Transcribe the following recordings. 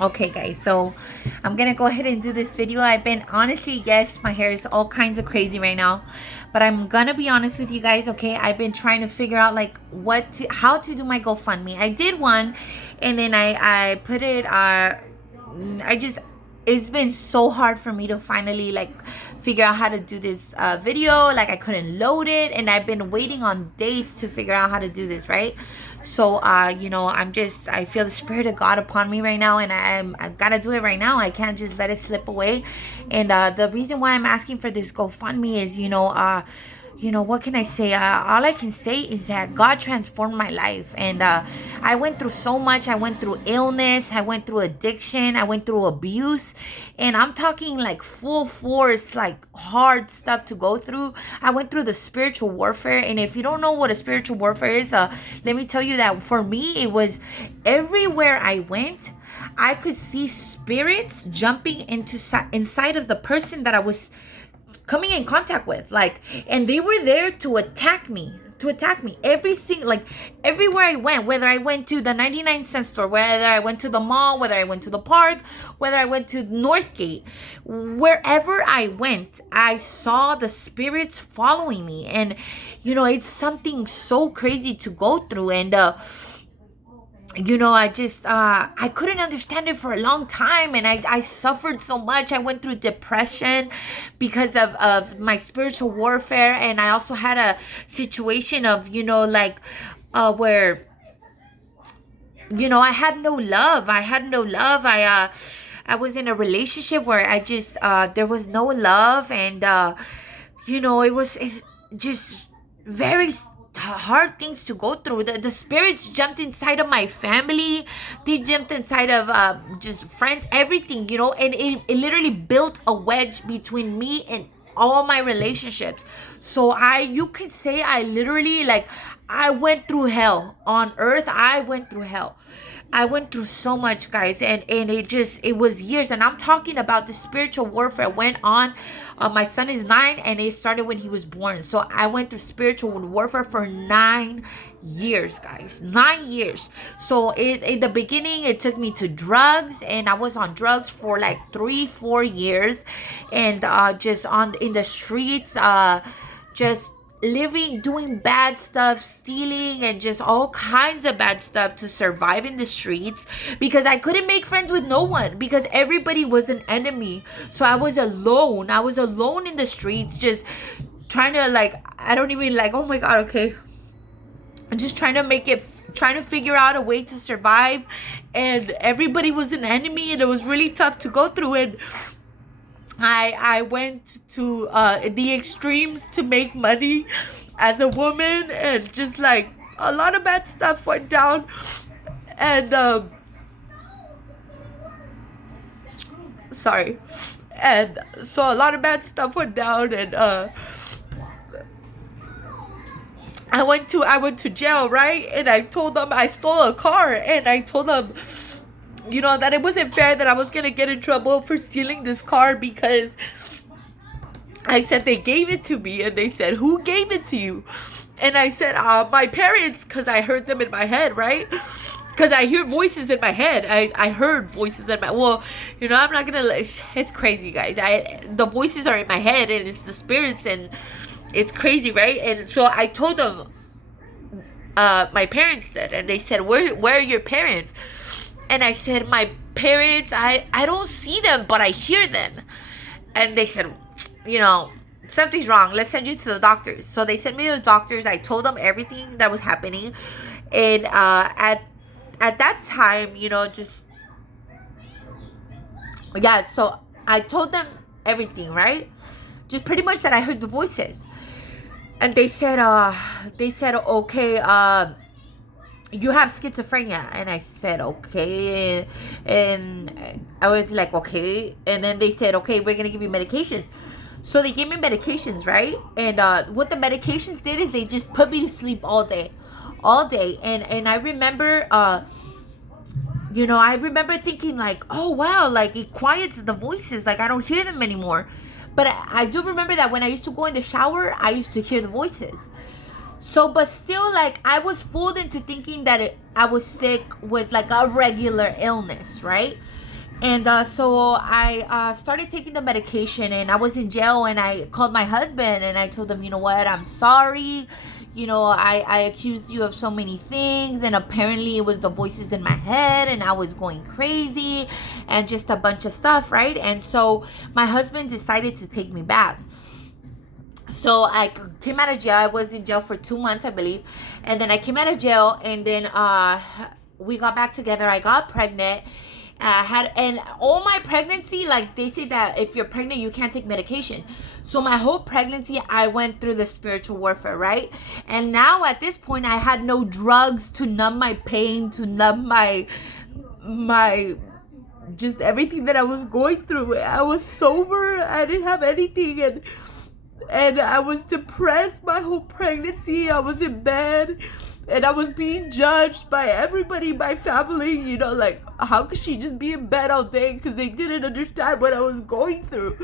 Okay, guys, so I'm gonna go ahead and do this video. I've been honestly, yes, my hair is all kinds of crazy right now, but I'm gonna be honest with you guys. Okay, I've been trying to figure out like how to do my GoFundMe. I did one, and then I put it. I just, it's been so hard for me to finally like figure out how to do this video. Like I couldn't load it, and I've been waiting on days to figure out how to do this, right? So I feel the spirit of God upon me right now, and I've got to do it right now. I can't just let it slip away. And the reason why I'm asking for this GoFundMe is, what can I say? All I can say is that God transformed my life. And I went through so much. I went through illness. I went through addiction. I went through abuse. And I'm talking like full force, like hard stuff to go through. I went through the spiritual warfare. And if you don't know what a spiritual warfare is, let me tell you that for me, it was everywhere I went. I could see spirits jumping inside of the person that I was coming in contact with, like, and they were there to attack me everywhere I went, whether I went to the 99-cent store, whether I went to the mall, whether I went to the park, whether I went to Northgate, wherever I went, I saw the spirits following me. And it's something so crazy to go through. And I couldn't understand it for a long time, and I suffered so much. I went through depression because of my spiritual warfare. And I also had a situation of where I had no love. I was in a relationship where I just there was no love. And it's just very hard things to go through. The spirits jumped inside of my family. They jumped inside of just friends, everything, and it literally built a wedge between me and all my relationships. So you could say I literally, like, I went through hell on earth. I went through hell. I went through so much, guys, and it was years. And I'm talking about the spiritual warfare went on. My son is 9, and it started when he was born. So I went through spiritual warfare for 9 years, guys. 9 years. So in the beginning, it took me to drugs, and I was on drugs for like 3-4 years, and just in the streets, just living, doing bad stuff, stealing, and just all kinds of bad stuff to survive in the streets, because I couldn't make friends with no one, because everybody was an enemy. So I was alone in the streets, just trying to, like, I don't even, like, oh my God, okay, I'm just trying to figure out a way to survive. And everybody was an enemy, and it was really tough to go through. And I went to the extremes to make money as a woman, and just like a lot of bad stuff went down. And sorry. And so a lot of bad stuff went down, and I went to jail, right? And I told them I stole a car, and I told them that it wasn't fair that I was gonna get in trouble for stealing this car, because I said they gave it to me. And they said, who gave it to you? And I said, my parents, because I heard them in my head, right? Because I hear voices in my head. I heard voices in my, I'm not gonna, it's crazy, guys. The voices are in my head, and it's the spirits, and it's crazy, right? And so I told them, my parents did, and they said, where are your parents? And I said, my parents, I don't see them, but I hear them. And they said, something's wrong. Let's send you to the doctors. So they sent me to the doctors. I told them everything that was happening. And at that time, so I told them everything, right? Just pretty much that I heard the voices. And they said, okay, you have schizophrenia. And I said, okay. And I was like, okay. And then they said, okay, we're going to give you medication. So they gave me medications, right? And what the medications did is they just put me to sleep all day. And I remember, I remember thinking like, oh, wow, like it quiets the voices. Like I don't hear them anymore. But I do remember that when I used to go in the shower, I used to hear the voices. So, but still, like, I was fooled into thinking that I was sick with, like, a regular illness, right? And so I started taking the medication, and I was in jail, and I called my husband and I told him, you know what, I'm sorry. I accused you of so many things, and apparently it was the voices in my head, and I was going crazy and just a bunch of stuff, right? And so my husband decided to take me back. So I came out of jail. I was in jail for 2 months, I believe. And then I came out of jail, and then we got back together. I got pregnant. And all my pregnancy, like they say that if you're pregnant, you can't take medication. So my whole pregnancy, I went through the spiritual warfare, right? And now at this point, I had no drugs to numb my pain, to numb my just everything that I was going through. I was sober. I didn't have anything, and I was depressed my whole pregnancy. I was in bed, and I was being judged by everybody, my family, like, how could she just be in bed all day? Because they didn't understand what I was going through.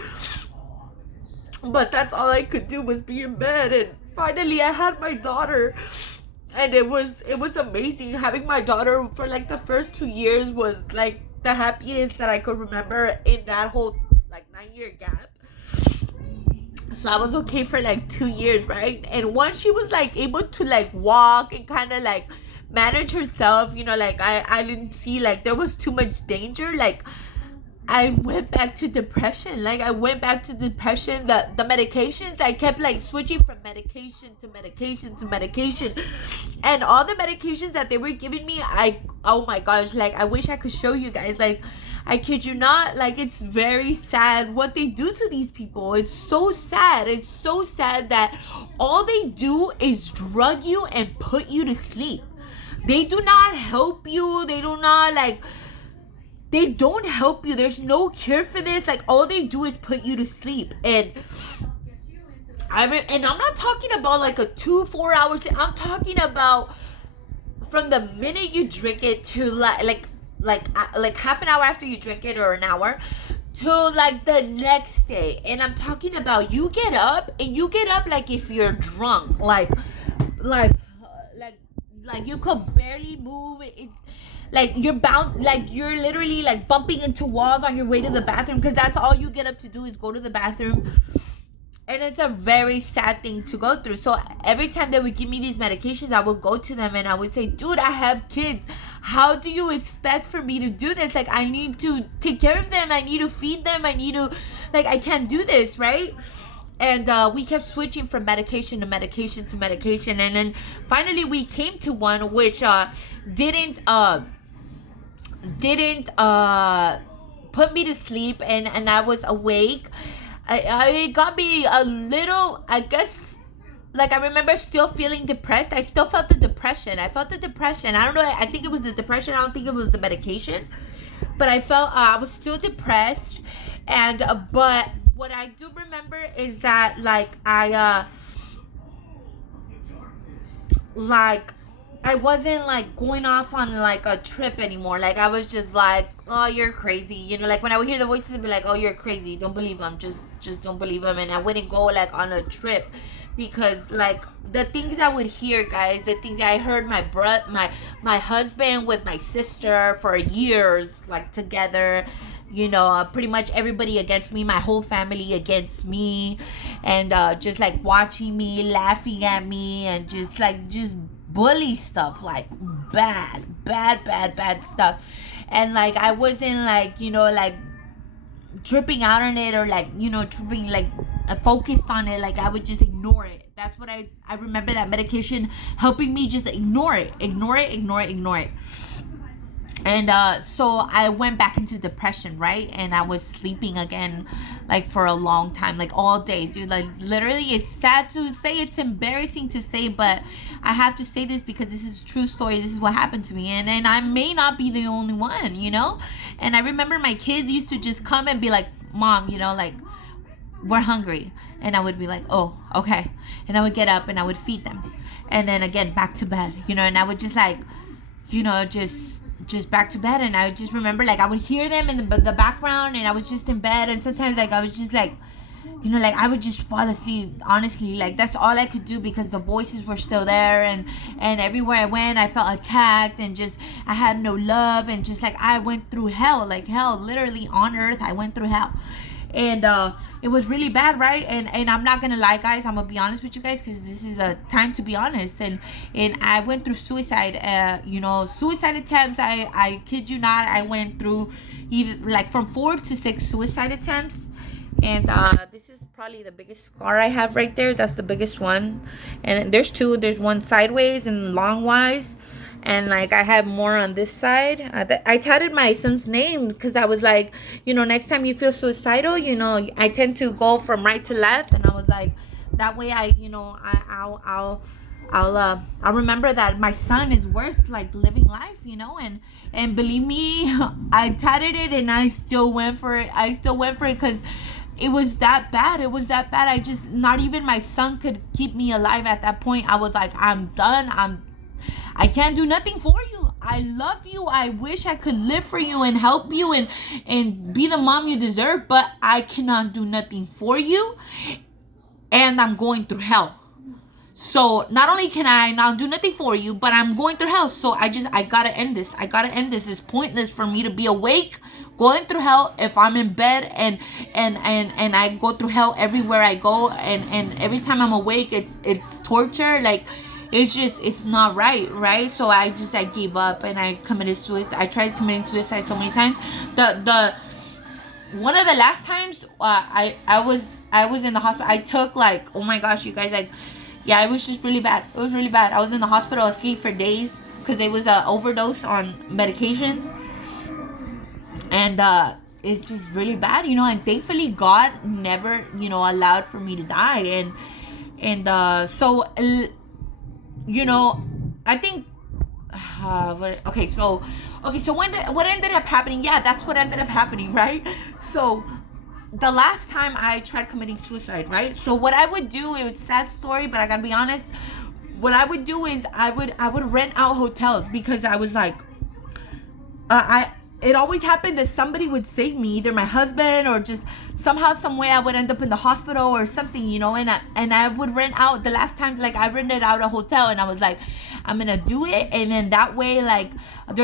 But that's all I could do, was be in bed. And finally I had my daughter, and it was amazing. Having my daughter for like the first 2 years was like the happiest that I could remember in that whole like 9-year gap. So I was okay for like 2 years, right? And once she was like able to like walk and kind of like manage herself, like I didn't see like there was too much danger. Like I went back to depression. The medications, I kept like switching from medication to medication to medication. And all the medications that they were giving me, oh my gosh, like I wish I could show you guys. Like, I kid you not, like it's very sad what they do to these people. It's so sad. It's so sad that all they do is drug you and put you to sleep. They do not help you. They don't help you. There's no cure for this. Like all they do is put you to sleep. And I'm not talking about like a 2-4 hours. I'm talking about from the minute you drink it to like half an hour after you drink it, or an hour, to like the next day. And I'm talking about you get up like if you're drunk, like you could barely move it. Like you're bound, like you're literally like bumping into walls on your way to the bathroom, because that's all you get up to do is go to the bathroom. And it's a very sad thing to go through. So every time they would give me these medications, I would go to them and I would say, dude, I have kids. How do you expect for me to do this? Like, I need to take care of them. I need to feed them. I can't do this, right? And we kept switching from medication to medication to medication. And then finally we came to one which didn't put me to sleep. And I was awake. It got me a little, I guess, like I remember still feeling depressed. I still felt the depression. I don't know. I think it was the depression. I don't think it was the medication. But I felt I was still depressed. And but what I do remember is that like I wasn't like going off on like a trip anymore. Like I was just like, oh, you're crazy. Like when I would hear the voices, I'd be like, oh, you're crazy. Don't believe them. Just don't believe them. And I wouldn't go like on a trip, because like the things I would hear, guys, the things I heard my husband with my sister for years, like together, pretty much everybody against me, my whole family against me, and just like watching me, laughing at me, and just bully stuff, like bad stuff. And like I wasn't like like tripping out on it, or like tripping, like focused on it. Like I would just ignore it. That's what I remember, that medication helping me just ignore it. And so I went back into depression, right? And I was sleeping again, like for a long time, like all day, dude. Like literally, it's sad to say, it's embarrassing to say, but I have to say this because this is a true story. This is what happened to me, and I may not be the only one, And I remember my kids used to just come and be like, Mom, like, we're hungry. And I would be like, oh, okay. And I would get up and I would feed them, and then again back to bed, and I would just like, just back to bed. And I just remember like I would hear them in the background, and I was just in bed, and sometimes like I was just like like I would just fall asleep, honestly. Like that's all I could do, because the voices were still there, and everywhere I went I felt attacked, and just I had no love, and just like I went through hell, like hell, literally on earth I went through hell. And it was really bad, right? And I'm not gonna lie, guys, I'm gonna be honest with you guys, because this is a time to be honest. And I went through suicide, suicide attempts. I kid you not, I went through even like from 4 to 6 suicide attempts. And this is probably the biggest scar I have right there. That's the biggest one. And there's two. There's one sideways and longwise, and like I have more on this side. I tatted my son's name, because I was like, next time you feel suicidal, I tend to go from right to left, and I was like, that way I'll remember that my son is worth like living life, and believe me, I tatted it, and I still went for it. Because it was that bad. I just, not even my son could keep me alive at that point. I was like, I'm done. I can't do nothing for you. I love you. I wish I could live for you and help you and be the mom you deserve, but I cannot do nothing for you, and I'm going through hell. So not only can I not do nothing for you, but I'm going through hell. So I gotta end this. It's pointless for me to be awake, going through hell, if I'm in bed, and I go through hell everywhere I go, and every time I'm awake, it's torture. Like, it's not right? So I gave up, and I committed suicide. I tried committing suicide so many times. The one of the last times I was in the hospital. I took, like, oh my gosh, you guys, like, yeah, it was just really bad. It was really bad. I was in the hospital asleep for days, because there was an overdose on medications, and it's just really bad, and thankfully God never, allowed for me to die, so I think what ended up happening, that's what ended up happening, right? So the last time I tried committing suicide, right? So what I would do, it was a sad story, but I gotta be honest, what I would do is I would rent out hotels, because I was like, it always happened that somebody would save me, either my husband, or just somehow, some way I would end up in the hospital or something, and I would rent out. The last time, like, I rented out a hotel, and I was like, I'm gonna do it, and then that way, like, I'm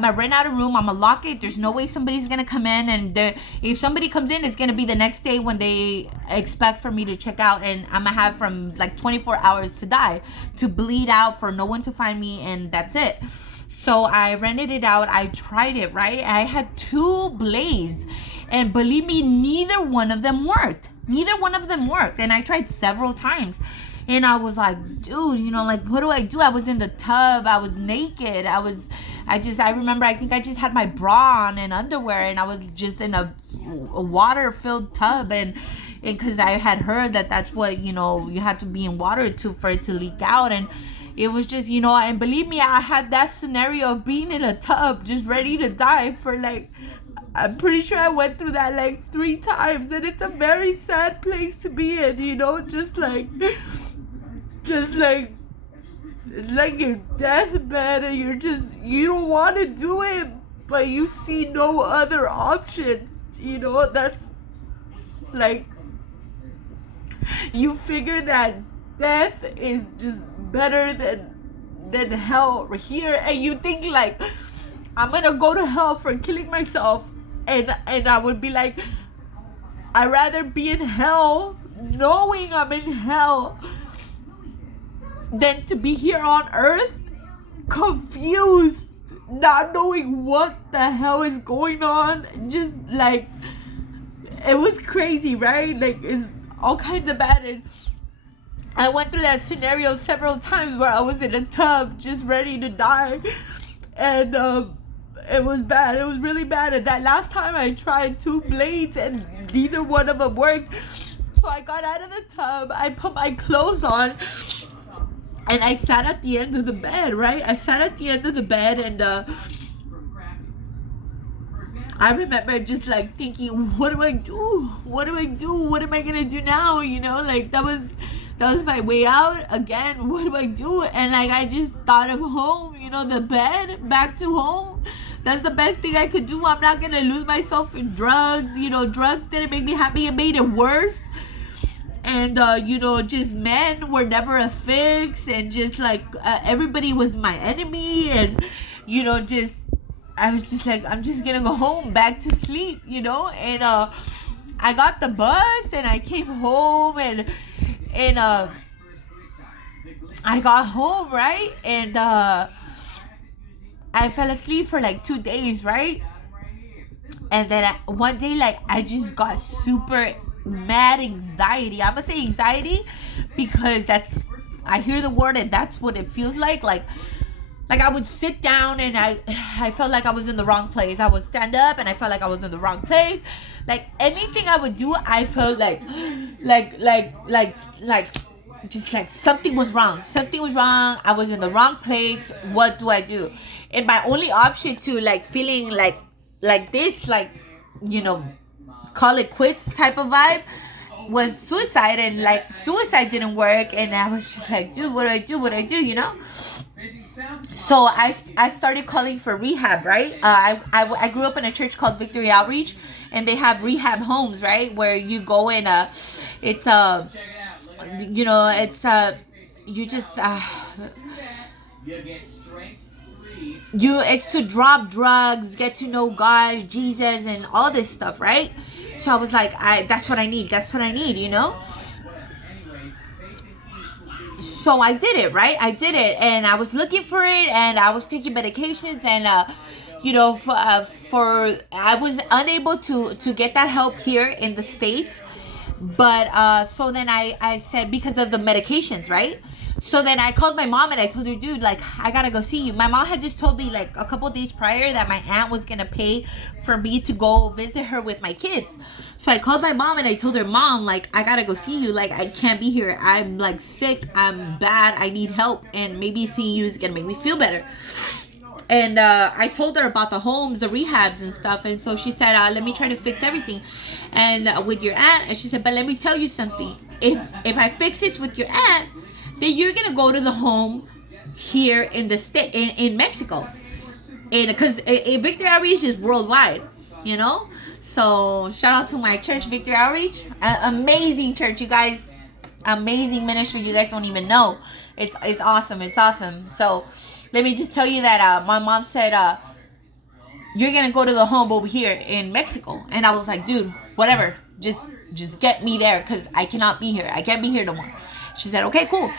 gonna rent out a room, I'm gonna lock it, there's no way somebody's gonna come in, and if somebody comes in, it's gonna be the next day when they expect for me to check out, and I'm gonna have from like 24 hours to die, to bleed out, for no one to find me, and that's it. So I rented it out. I tried it, right? I had 2 blades, and believe me, neither one of them worked. And I tried several times, and I was like, dude, like, what do I do? I was in the tub. I was naked. I remember, I think I just had my bra on and underwear, and I was just in a water-filled tub, and because I had heard that that's what, you had to be in water for it to leak out, and it was just, and believe me, I had that scenario of being in a tub, just ready to die for, like, I'm pretty sure I went through that like 3 times, and it's a very sad place to be in, just like it's like your deathbed, and you don't want to do it, but you see no other option, that's like, you figure that death is just better than hell here, and you think, like, I'm gonna go to hell for killing myself, and I would be like, I'd rather be in hell knowing I'm in hell than to be here on earth confused, not knowing what the hell is going on. Just like, it was crazy, right? Like, it's all kinds of bad. And I went through that scenario several times where I was in a tub just ready to die, and it was bad. It was really bad. And that last time I tried 2 blades, and neither one of them worked. So I got out of the tub, I put my clothes on, and I sat at the end of the bed, right? I sat at the end of the bed, and I remember just like thinking, what do I do? What do I do? What am I gonna do now? Like, that was my way out. Again, what do I do? And like, I just thought of home, the bed, back to home. That's the best thing I could do. I'm not gonna lose myself in drugs. Drugs didn't make me happy. It made it worse. And just men were never a fix, and just like everybody was my enemy. And just I was just like, I'm just gonna go home, back to sleep. And I got the bus and I came home. And I got home, right? And I fell asleep for like 2 days, right? And then one day, like, I just got super mad anxiety. I'm gonna say anxiety because I hear the word and that's what it feels like I would sit down and I felt like I was in the wrong place. I would stand up and I felt like I was in the wrong place. Like anything I would do, I felt like just like something was wrong. Something was wrong. I was in the wrong place. What do I do? And my only option to like feeling like this, like, call it quits type of vibe, was suicide. And like suicide didn't work. And I was just like, dude, what do I do? What do I do? So I started calling for rehab, right? I grew up in a church called Victory Outreach, and they have rehab homes, right, where you go in it's you just it's to drop drugs, get to know God, Jesus, and all this stuff, right? So I was like, that's what I need. So I did it, right? I did it, and I was looking for it, and I was taking medications, and for I was unable to get that help here in the States. But so then I said, because of the medications, right? So then I called my mom and I told her, dude, like, I gotta go see you. My mom had just told me like a couple days prior that my aunt was gonna pay for me to go visit her with my kids. So I called my mom and I told her, Mom, like, I gotta go see you. Like, I can't be here. I'm like sick. I'm bad. I need help. And maybe seeing you is gonna make me feel better. And I told her about the homes, the rehabs and stuff. And so she said, let me try to fix everything and with your aunt. And she said, but let me tell you something. If I fix this with your aunt, then you're gonna go to the home here in the state, in Mexico, and because Victory Outreach is worldwide, So shout out to my church, Victory Outreach, amazing church, you guys, amazing ministry. You guys don't even know. It's awesome. It's awesome. So let me just tell you that my mom said, you're gonna go to the home over here in Mexico, and I was like, dude, whatever, just get me there, because I cannot be here. I can't be here no more. She said, okay, cool.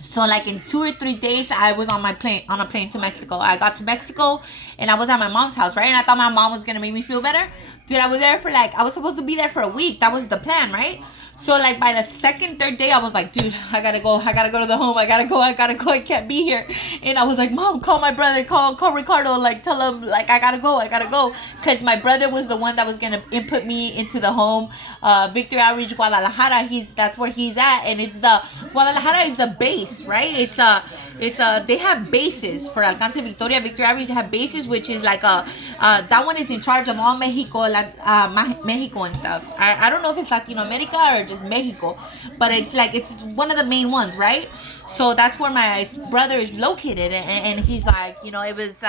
So like in 2 or 3 days, I was on a plane to Mexico. I got to Mexico and I was at my mom's house, right? And I thought my mom was gonna make me feel better. Dude, I was there for I was supposed to be there for a week. That was the plan, right? So like by the second, third day, I was like, dude, I gotta go to the home. I gotta go. I can't be here. And I was like, Mom, call my brother, call Ricardo, like tell him like I gotta go. Cause my brother was the one that was gonna input me into the home. Victory Outreach Guadalajara, that's where he's at. And it's Guadalajara is the base, right? They have bases for Alcance Victoria. Victory Outreach have bases, which is like that one is in charge of all Mexico, Mexico and stuff. I don't know if it's Latino America or just Mexico, but it's one of the main ones, right? So that's where my brother is located, and he's like, it was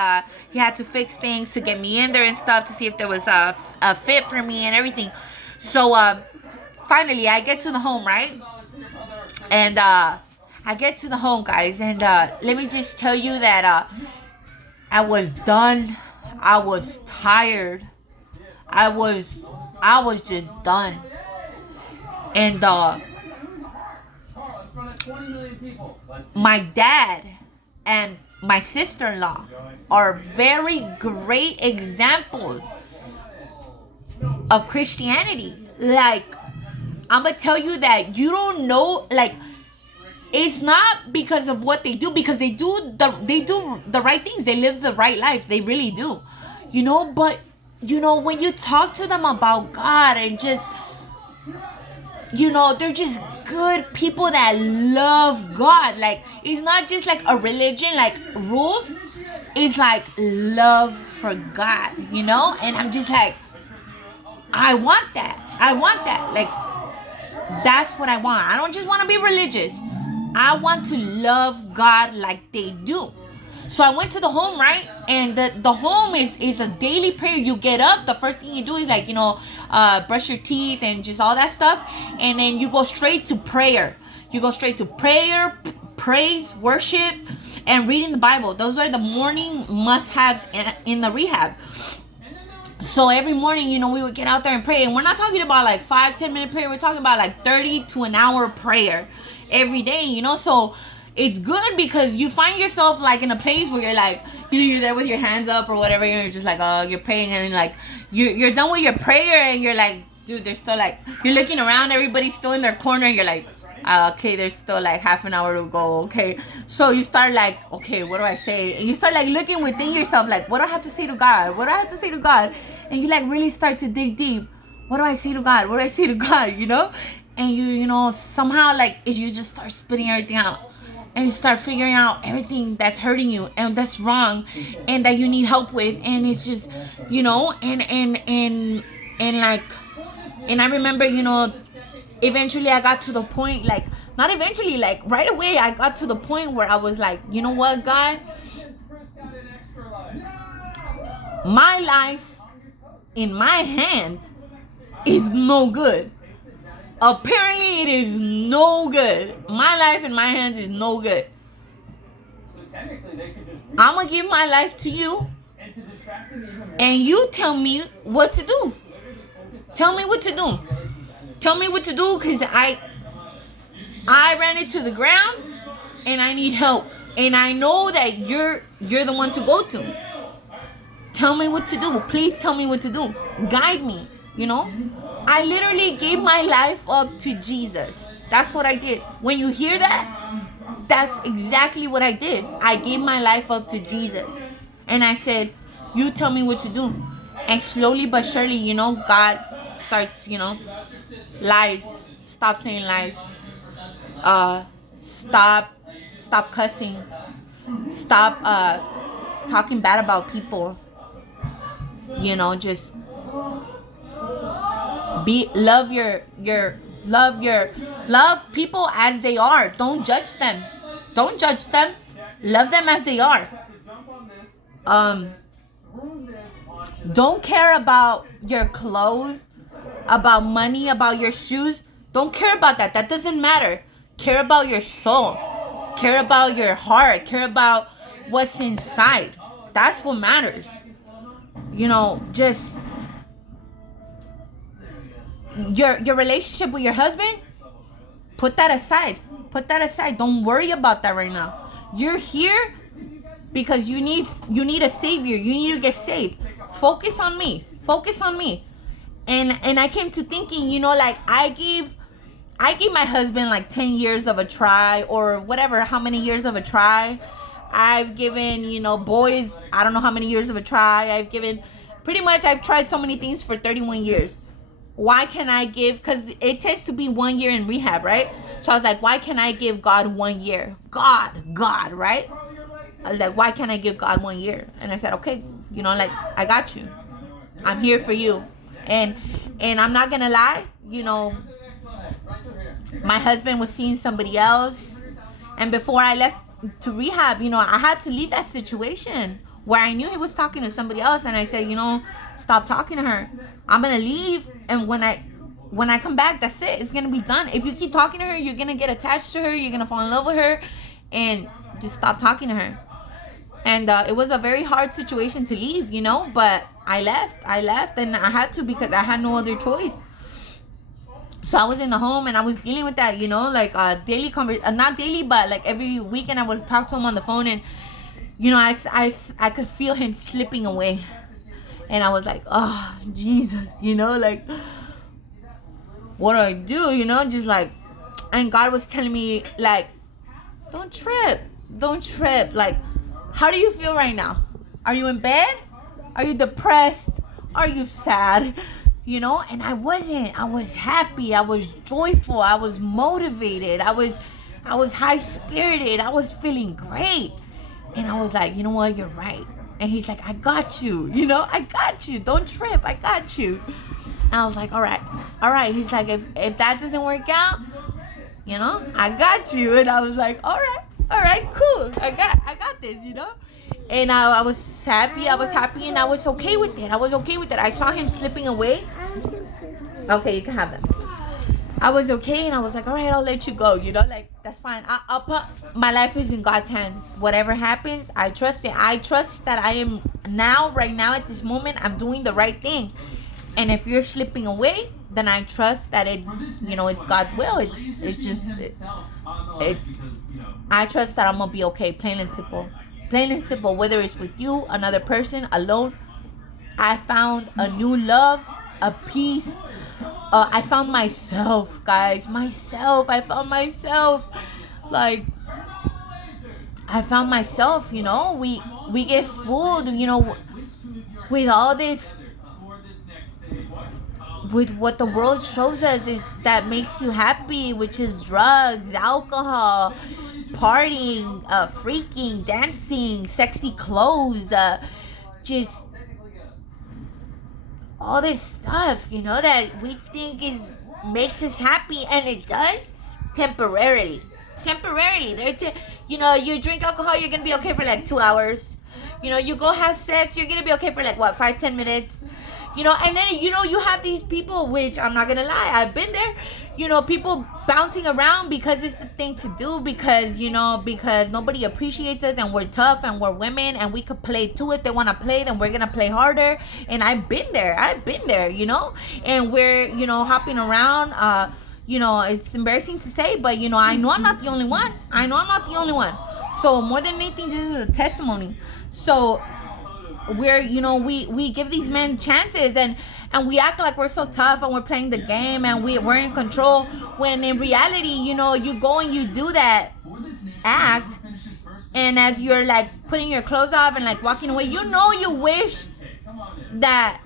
he had to fix things to get me in there and stuff, to see if there was a fit for me and everything. So finally I get to the home, right? And I get to the home, guys, and let me just tell you that I was done. I was tired. I was just done. And my dad and my sister-in-law are very great examples of Christianity. Like, I'm gonna tell you that you don't know, like, it's not because of what they do, because they do the right things. They live the right life. They really do. But when you talk to them about God and just, they're just good people that love God. Like, it's not just like a religion, like rules. It's like love for God, and I'm just like, I want that. Like, that's what I want. I don't just want to be religious. I want to love God like they do. So I went to the home, right? And the home is a daily prayer. You get up, the first thing you do is like, brush your teeth and just all that stuff. And then you go straight to prayer. You go straight to prayer, praise, worship, and reading the Bible. Those are the morning must-haves in the rehab. So every morning, we would get out there and pray. And we're not talking about like 5-10 minute prayer. We're talking about like 30 to an hour prayer every day, So it's good because you find yourself like in a place where you're like, you're there with your hands up or whatever. You're just like, you're praying, and like you're done with your prayer, and you're like, dude, they're still like, you're looking around, everybody's still in their corner. You're like, okay, there's still like half an hour to go. Okay, so you start like, okay, what do I say? And you start like looking within yourself, like, what do I have to say to God? What do I have to say to God? And you like really start to dig deep. What do I say to God? What do I say to God? And you somehow like you just start spitting everything out. And you start figuring out everything that's hurting you and that's wrong and that you need help with. And it's just, and I remember, eventually I got to the point, like, not eventually, like right away, I got to the point where I was like, you know what, God? My life in my hands is no good. Apparently it is no good. My life in my hands is no good. I'm going to give my life to you, and you tell me what to do. Tell me what to do. Tell me what to do, because I ran it to the ground and I need help. And I know that you're the one to go to. Tell me what to do. Please tell me what to do. Guide me, I literally gave my life up to Jesus. That's what I did. When you hear that, that's exactly what I did. I gave my life up to Jesus. And I said, you tell me what to do. And slowly but surely, God starts, lies. Stop saying lies. Stop cussing. Stop talking bad about people. Just love people as they are. Don't judge them. Love them as they are. Don't care about your clothes, about money, about your shoes. Don't care about that. That doesn't matter. Care about your soul. Care about your heart. Care about what's inside. That's what matters. Just your relationship with your husband, put that aside. Don't worry about that right now. You're here because you need a savior. You need to get saved. Focus on me. And I came to thinking, like I gave my husband like 10 years of a try, or whatever, how many years of a try. I've given, boys, I don't know how many years of a try. I've tried so many things for 31 years. Why can I give? Because it tends to be 1 year in rehab, right? So I was like, why can I give God 1 year? God, right? I was like, why can't I give God 1 year? And I said, okay, I got you. I'm here for you. And I'm not going to lie, my husband was seeing somebody else. And before I left to rehab, I had to leave that situation where I knew he was talking to somebody else. And I said, stop talking to her. I'm going to leave. And when I come back, that's it. It's going to be done. If you keep talking to her, you're going to get attached to her. You're going to fall in love with her. And just stop talking to her. And it was a very hard situation to leave, but I left and I had to because I had no other choice. So I was in the home and I was dealing with that, daily not daily, but like every weekend I would talk to him on the phone, and I could feel him slipping away. And I was like, oh, Jesus, what do I do? Just like, and God was telling me, like, don't trip. Like, how do you feel right now? Are you in bed? Are you depressed? Are you sad? And I wasn't. I was happy. I was joyful. I was motivated. I was high spirited. I was feeling great. And I was like, you know what? You're right. And he's like, I got you. I got you. Don't trip. I got you. And I was like, all right. He's like, if that doesn't work out, I got you. And I was like, all right, cool. I got this, And I was happy. I was happy, and I was okay with it. I was okay with it. I saw him slipping away. Okay, you can have them. I was okay, and I was like, all right, I'll let you go. You know, like, that's fine. I'll put my life is in God's hands. Whatever happens, I trust it. I trust that I am now, right now, at this moment, I'm doing the right thing. And if you're slipping away, then I trust that it's God's will. It's just I trust that I'm gonna be okay. Plain and simple. Plain and simple. Whether it's with you, another person, alone. I found a new love, a peace. I found myself, guys. I found myself. Like, I found myself. We get fooled. With all this, with what the world shows us is that makes you happy, which is drugs, alcohol, partying, freaking, dancing, sexy clothes, just all this stuff, that we think makes us happy, and it does temporarily. You drink alcohol, you're gonna be okay for like 2 hours. You go have sex, you're gonna be okay for like what, 5-10 minutes. And then you have these people, which I'm not gonna lie, I've been there. People bouncing around because it's the thing to do, because nobody appreciates us, and we're tough, and we're women, and we could play too. If they want to play, then we're gonna play harder. And I've been there, and we're hopping around. It's embarrassing to say, but I know I'm not the only one. So more than anything, this is a testimony. So where we give these men chances, and we act like we're so tough, and we're playing the game, and we're in control, when in reality, you go and you do that act, and as you're like putting your clothes off and like walking away, you wish that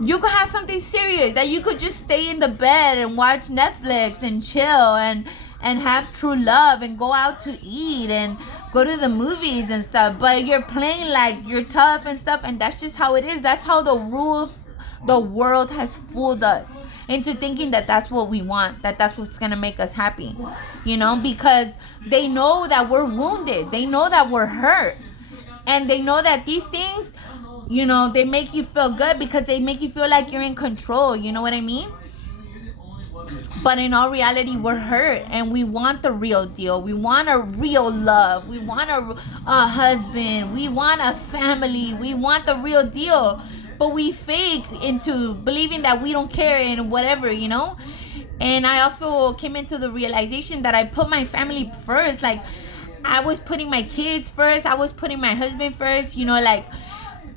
you could have something serious, that you could just stay in the bed and watch Netflix and chill, and have true love, and go out to eat, and go to the movies and stuff. But you're playing like you're tough and stuff, and that's just how it is. That's how the world has fooled us into thinking that that's what we want, that that's what's gonna make us happy. Because they know that we're wounded, they know that we're hurt, and they know that these things, they make you feel good because they make you feel like you're in control. You know what I mean? But in all reality, we're hurt, and we want the real deal. We want a real love. We want a husband. We want a family. We want the real deal. But we fake into believing that we don't care and whatever, And I also came into the realization that I put my family first. Like, I was putting my kids first. I was putting my husband first. Like,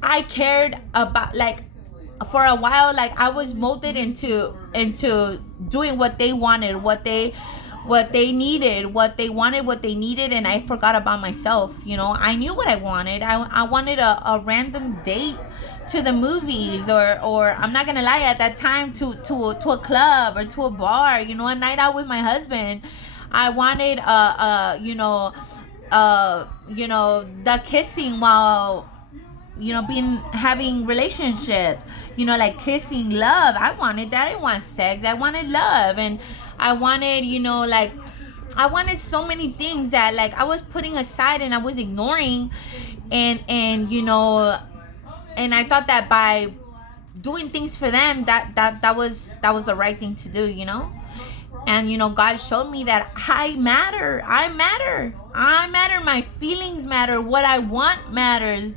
I cared about, like, for a while, like, I was molded into doing what they wanted, what they needed, what they needed, and I forgot about myself. I knew what I wanted. I wanted a random date to the movies, or I'm not gonna lie, at that time to a club or to a bar, a night out with my husband. I wanted the kissing while having relationships, like kissing, love. I wanted that. I didn't want sex. I wanted love. And I wanted, I wanted so many things that, like, I was putting aside and I was ignoring. And I thought that by doing things for them, that was the right thing to do, And, God showed me that I matter. My feelings matter. What I want matters.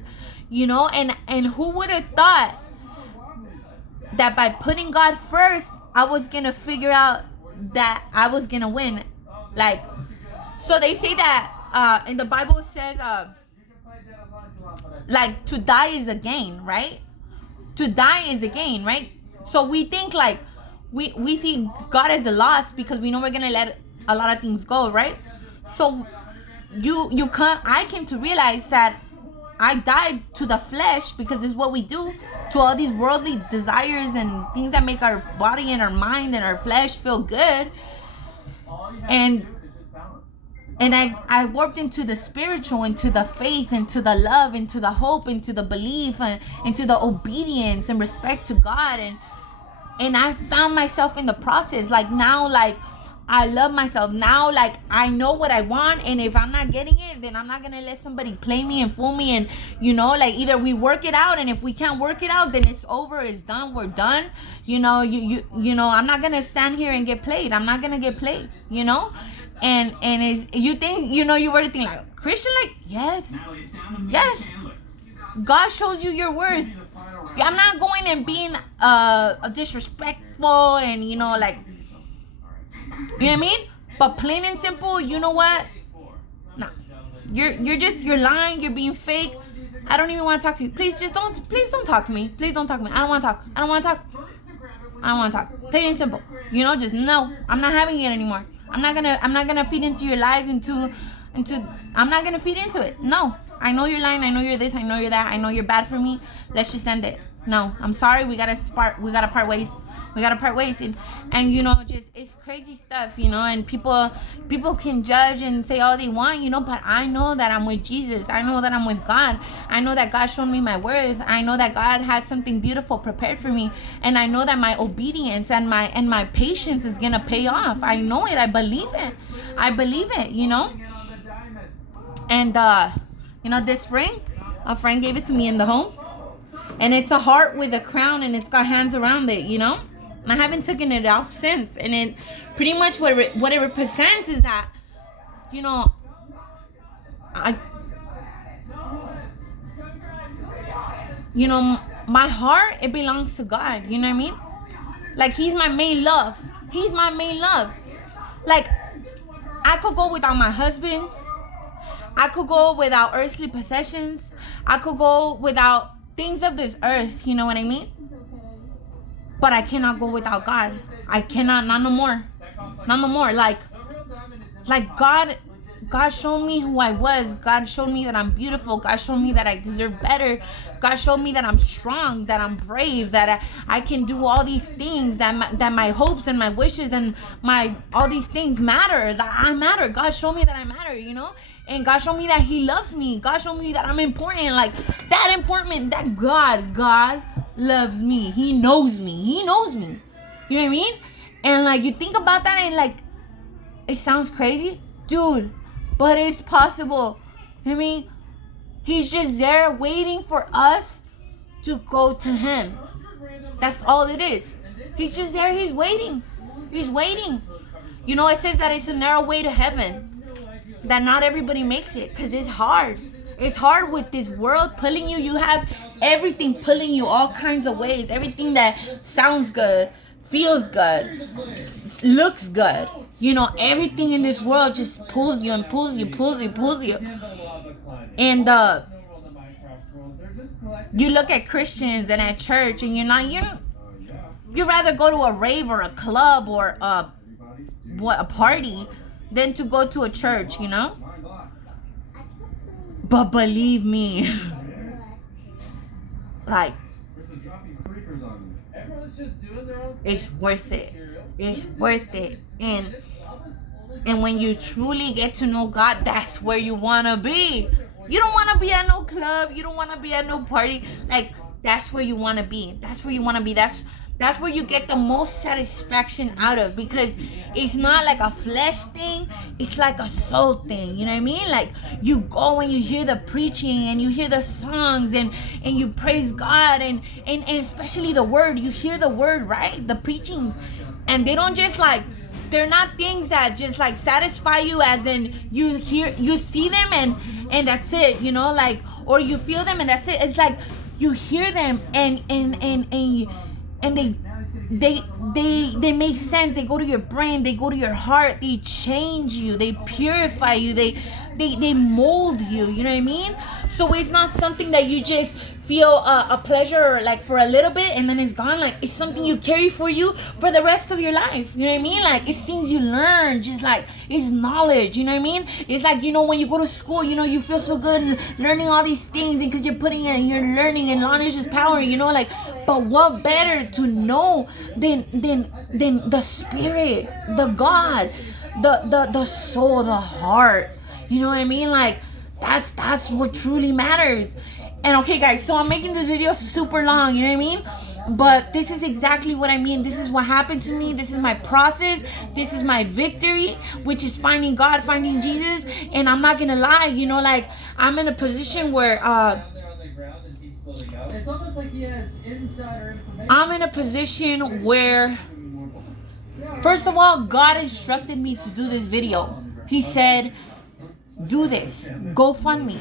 And who would have thought that by putting God first, I was gonna figure out that I was gonna win. Like, so they say that in the Bible, it says like, to die is a gain, right? To die is a gain, right? So we think like we see God as a loss because we know we're gonna let a lot of things go, right? So I came to realize that I died to the flesh, because this is what we do, to all these worldly desires and things that make our body and our mind and our flesh feel good. And I warped into the spiritual, into the faith, into the love, into the hope, into the belief, and into the obedience and respect to God. And I found myself in the process. Like, now, like, I love myself. Now, like, I know what I want, and if I'm not getting it, then I'm not gonna let somebody play me and fool me. And, you know, like, either we work it out, and if we can't work it out, then it's over, it's done, we're done. You know, you know, I'm not gonna stand here and get played. I'm not gonna get played, you know. And is you think, you know, you were to think like, Christian, like, yes, yes, God shows you your worth. I'm not going and being disrespectful, and, you know, like, you know what I mean? But plain and simple, you know what? No. You're lying, you're being fake. I don't even want to talk to you. Please don't talk to me. Please don't talk to me. I don't want to talk. I don't want to talk. I don't want to talk. Plain and simple. You know, just no. I'm not having it anymore. I'm not gonna feed into your lies, into I'm not gonna feed into it. No. I know you're lying, I know you're this, I know you're that, I know you're bad for me. Let's just end it. No, I'm sorry, we gotta part ways. We gotta part ways, and you know, just, it's crazy stuff, you know. And people can judge and say all they want, you know, but I know that I'm with Jesus. I know that I'm with God. I know that God showed me my worth. I know that God has something beautiful prepared for me, and I know that my obedience and my patience is gonna pay off. I know it. I believe it. You know. And you know, this ring, a friend gave it to me in the home, and it's a heart with a crown, and it's got hands around it, you know. I haven't taken it off since, and it pretty much what it represents is that, you know, my heart, it belongs to God. You know what I mean? Like, He's my main love. He's my main love. Like, I could go without my husband. I could go without earthly possessions. I could go without things of this earth. You know what I mean? But I cannot go without God. I cannot, not no more. Not no more. Like God showed me who I was. God showed me that I'm beautiful. God showed me that I deserve better. God showed me that I'm strong, that I'm brave, that I can do all these things, that my hopes and my wishes and all these things matter, that I matter. God showed me that I matter, you know? And God showed me that He loves me. God showed me that I'm important. Like, that important, that God loves me. He knows me. He knows me. You know what I mean? And, like, you think about that and, like, it sounds crazy. Dude, but it's possible. You know what I mean? He's just there waiting for us to go to Him. That's all it is. He's just there. He's waiting. He's waiting. You know, it says that it's a narrow way to heaven. That not everybody makes it, because it's hard. It's hard with this world pulling you. You have everything pulling you all kinds of ways. Everything that sounds good, feels good, looks good. You know, everything in this world just pulls you and pulls you. And you look at Christians and at church, and you'd rather go to a rave or a club or a party than to go to a church, you know? But believe me, like, it's worth it. It's worth it. And when you truly get to know God, that's where you want to be. You don't want to be at no club. You don't want to be at no party. Like, that's where you want to be. That's where you want to be. That's where you get the most satisfaction out of, because it's not like a flesh thing, it's like a soul thing. You know what I mean? Like, you go and you hear the preaching and you hear the songs and you praise God and especially the word. You hear the word, right? The preaching. And they don't just like, they're not things that just like satisfy you, as in you see them and that's it, you know, like, or you feel them and that's it. It's like you hear them and they make sense. They go to your brain, they go to your heart, they change you, they purify you, they mold you, you know what I mean? So it's not something that you just feel a pleasure like for a little bit and then it's gone. Like, it's something you carry for you for the rest of your life, you know what I mean? Like, it's things you learn, just like it's knowledge, you know what I mean? It's like, you know, when you go to school, you know, you feel so good learning all these things, and because you're learning, and knowledge is power, you know, like. But what better to know than the spirit, the God, the soul, the heart, you know what I mean? Like, that's what truly matters. And okay, guys, so I'm making this video super long, you know what I mean? But this is exactly what I mean. This is what happened to me. This is my process. This is my victory, which is finding God, finding Jesus. And I'm not gonna lie, you know, like I'm in a position where it's almost like he has insider information. I'm in a position where, first of all, God instructed me to do this video. He said, do this, go fund me,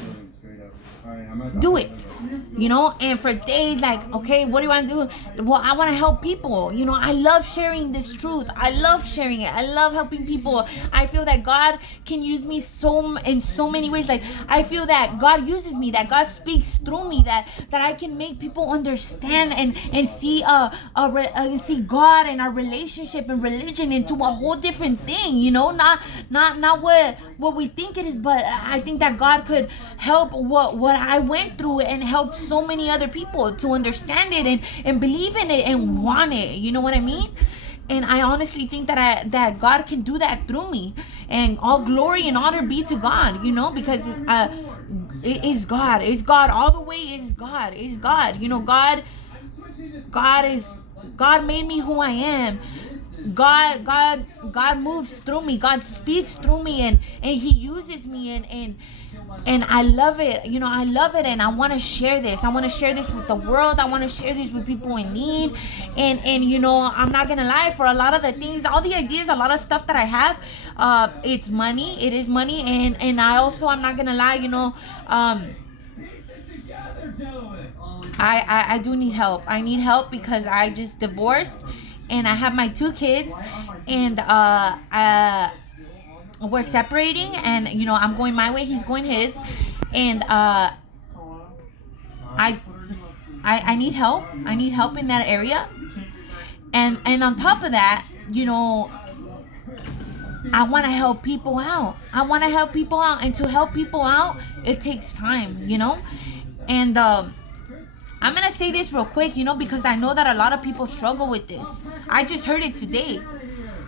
do it, you know. And for days, like, okay, what do you want to do? Well, I want to help people, you know. I love sharing this truth. I love sharing it. I love helping people. I feel that God can use me in so many ways. Like, I feel that God uses me, that God speaks through me, that I can make people understand and see see God and our relationship and religion into a whole different thing, you know. Not what we think it is, but I think that God could help what I went through and help so many other people to understand it and believe in it and want it, you know what I mean? And I honestly think that God can do that through me, and all glory and honor be to God, you know, because it is God. It's God all the way. It's God. It's God. You know, God made me who I am. God moves through me. God speaks through me, and He uses me, and I love it. You know, I love it, and I want to share this. I want to share this with the world. I want to share this with people in need. And you know, I'm not gonna lie, for a lot of the things, all the ideas, a lot of stuff that I have, it's money. It is money, and I'm not gonna lie, you know, I do need help. I need help because I just divorced, and I have my 2 kids, and we're separating, and you know, I'm going my way, he's going his, and I need help. I need help in that area, and on top of that, you know, I want to help people out. And to help people out, it takes time, you know. And I'm gonna say this real quick, you know, because I know that a lot of people struggle with this. I just heard it today.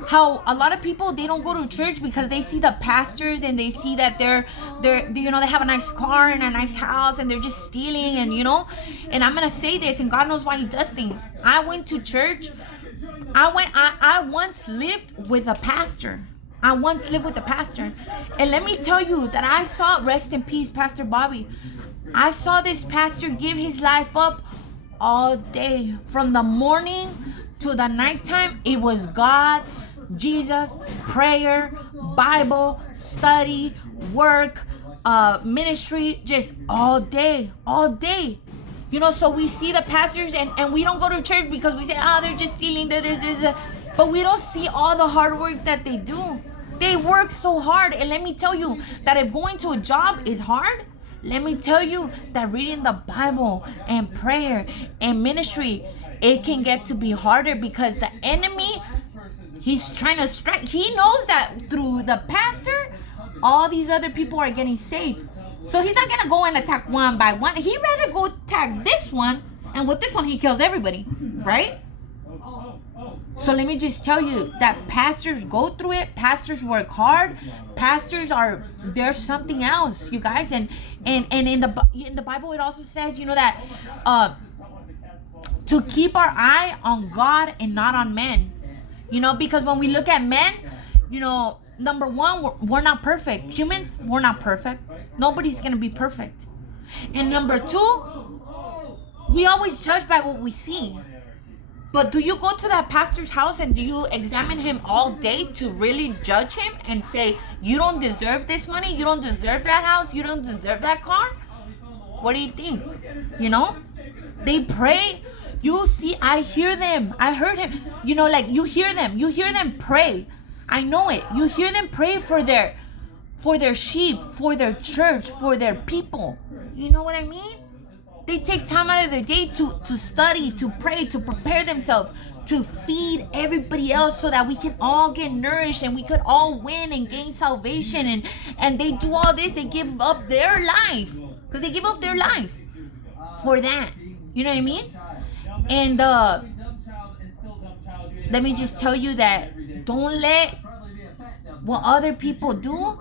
How a lot of people, they don't go to church because they see the pastors and they see that they're you know, they have a nice car and a nice house and they're just stealing, and you know. And I'm gonna say this, and God knows why He does things. I went to church. I once lived with a pastor. And let me tell you that I saw, rest in peace, Pastor Bobby. I saw this pastor give his life up all day. From the morning to the nighttime, it was God, Jesus, prayer, Bible, study, work, ministry, just all day. You know, so we see the pastors and we don't go to church because we say, they're just stealing, this. But we don't see all the hard work that they do. They work so hard. And let me tell you that if going to a job is hard, let me tell you that reading the Bible and prayer and ministry, it can get to be harder, because the enemy, he's trying to strike. He knows that through the pastor, all these other people are getting saved. So he's not going to go and attack one by one. He'd rather go attack this one, and with this one, he kills everybody, right? So let me just tell you that pastors go through it. Pastors work hard. Pastors there's something else, you guys. And in the Bible, it also says, you know, that to keep our eye on God and not on men. You know, because when we look at men, you know, number one, we're not perfect. Humans, we're not perfect. Nobody's going to be perfect. And number two, we always judge by what we see. But do you go to that pastor's house and do you examine him all day to really judge him and say, you don't deserve this money, you don't deserve that house, you don't deserve that car? What do you think? You know? They pray. You see, I hear them. I heard him. You know, like, you hear them pray. I know it. You hear them pray for their sheep, for their church, for their people. You know what I mean? They take time out of their day to study, to pray, to prepare themselves, to feed everybody else so that we can all get nourished and we could all win and gain salvation. And they do all this. They give up their life, because they give up their life for that. You know what I mean? And let me just tell you that don't let what other people do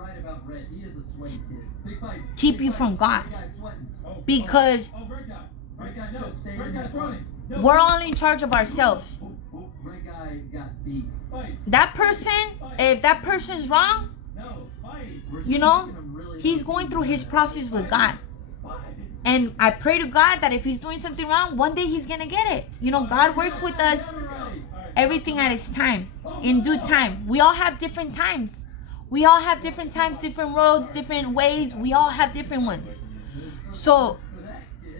keep you from God. Because We're all in charge of ourselves. That person, if that person's wrong, you know, he's going through his process with God. And I pray to God that if he's doing something wrong, one day he's going to get it. You know, God works with us, everything at his time, in due time. We all have different times. We all have different times, different roads, different ways. We all have different ones. So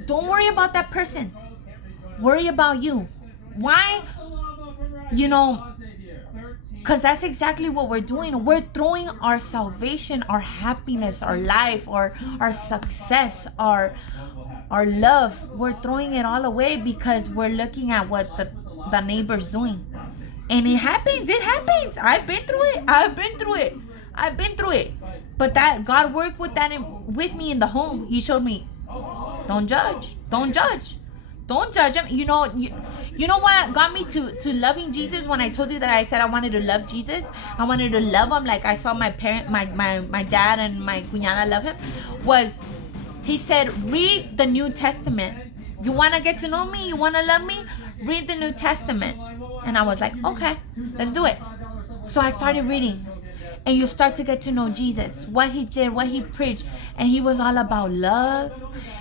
don't worry about that person. Worry about you. Why? You know, because that's exactly what we're doing. We're throwing our salvation, our happiness, our life, our success, our love. We're throwing it all away because we're looking at what the neighbor's doing. And it happens. It happens. I've been through it. But that God worked with that with me in the home. He showed me, don't judge. Don't judge him. You know what got me to loving Jesus? When I told you that I said I wanted to love Jesus, I wanted to love him like I saw my dad and my cuñada love him, was he said, read the New Testament. You want to get to know me? You want to love me? Read the New Testament. And I was like, okay, let's do it. So I started reading. And you start to get to know Jesus, what he did, what he preached. And he was all about love.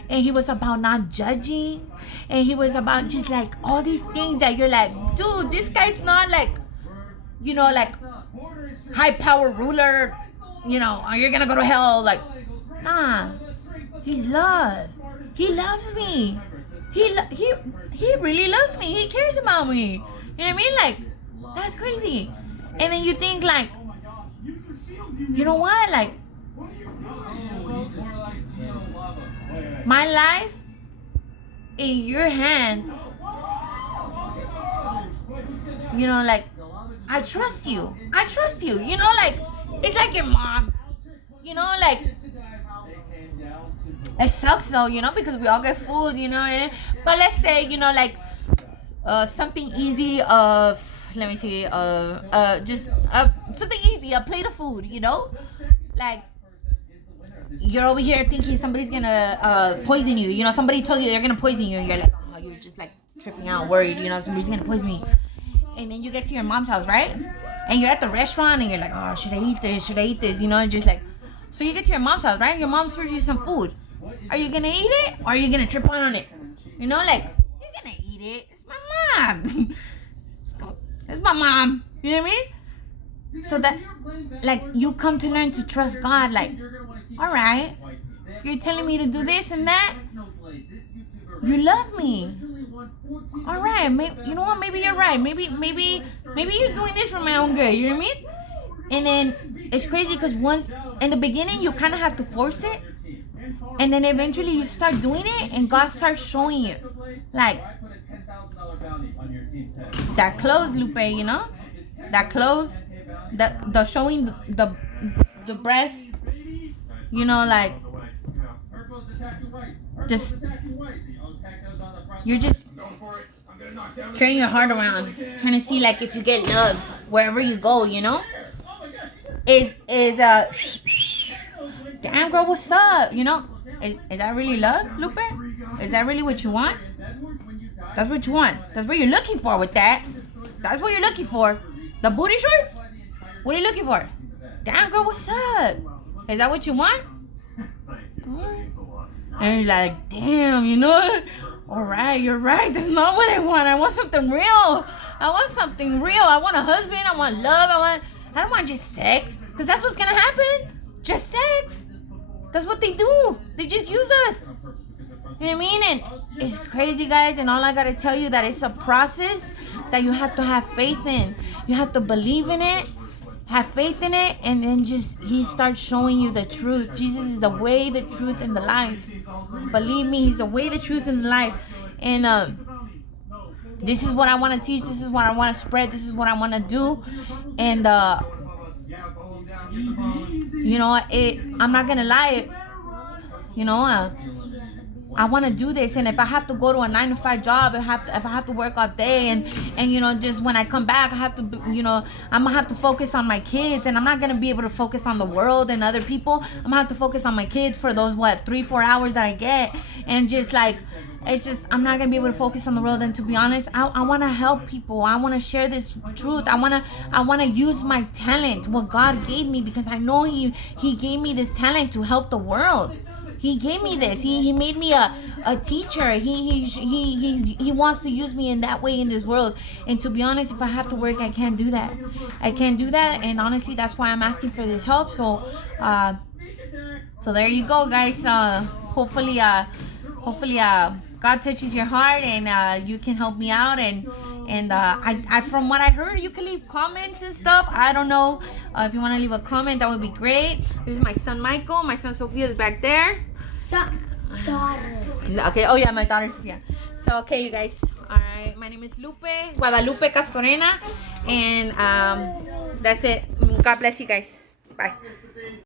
And he was about not judging. And he was about just like all these things that you're like, dude, this guy's not like, you know, like high power ruler, you know, you're going to go to hell. Like, nah, he's love. He loves me. He really loves me. He cares about me. You know what I mean? Like, that's crazy. And then you think like, you know what? Like, my life in your hands. You know, like, I trust you. You know, like, it's like your mom. You know, like, it sucks though, you know, because we all get food, you know. But let's say, you know, like, something easy of, let me see, just something easy, a plate of food, you know, like, you're over here thinking somebody's gonna poison you, you know, somebody told you they're gonna poison you, and you're like, oh, you're just like tripping out, worried, you know, somebody's gonna poison me. And then you get to your mom's house, right? And you're at the restaurant and you're like, oh, should I eat this, you know, and just like, so you get to your mom's house, right? Your mom serves you some food. Are you gonna eat it, or are you gonna trip on it? You know, like, you're gonna eat it. It's my mom. It's my mom. You know what I mean? So that, like, you come to learn to trust God. Like, all right, you're telling me to do this and that. You love me. All right, you know what? Maybe you're right. Maybe you're doing this for my own good. You know what I mean? And then it's crazy because once in the beginning you kind of have to force it, and then eventually you start doing it, and God starts showing you, like, that clothes, Lupe, you know, that clothes, the showing the breast, you know, like, just, you're just carrying your heart around, trying to see, like, if you get love wherever you go, you know, is damn girl, what's up, you know, is that really love, Lupe? Is that really what you want? That's what you want. That's what you're looking for with that. That's what you're looking for. The booty shorts? What are you looking for? Damn girl, what's up? Is that what you want? And you're like, damn, you know, all right, you're right. That's not what I want. I want something real. I want a husband. I want love. I don't want just sex. Because that's what's going to happen. Just sex. That's what they do. They just use us. You know what I mean? And it's crazy, guys. And all I got to tell you that it's a process that you have to have faith in. You have to believe in it. Have faith in it. And then just, he starts showing you the truth. Jesus is the way, the truth, and the life. Believe me, he's the way, the truth, and the life. And this is what I want to teach. This is what I want to spread. This is what I want to do. And you know, I'm not gonna lie, you know, I want to do this. And if I have to go to a 9-to-5 job, if I have to work all day, and you know, just when I come back, I have to, you know, I'm gonna have to focus on my kids, and I'm not gonna be able to focus on the world and other people. I'm gonna have to focus on my kids for those 3-4 hours that I get, and just like, it's just I'm not gonna be able to focus on the world. And to be honest, I want to help people. I want to share this truth. I want to use my talent, what God gave me, because I know he gave me this talent to help the world. He gave me this. He made me a teacher. He wants to use me in that way in this world. And to be honest, if I have to work, I can't do that. I can't do that. And honestly, that's why I'm asking for this help. So there you go, guys. Hopefully God touches your heart and you can help me out. And I from what I heard, you can leave comments and stuff. I don't know if you want to leave a comment, that would be great. This is my son Michael. My son Sophia is back there. Daughter. Okay. Oh yeah, my daughter Sophia. So okay, you guys. All right. My name is Guadalupe Castorena, and that's it. God bless you guys. Bye.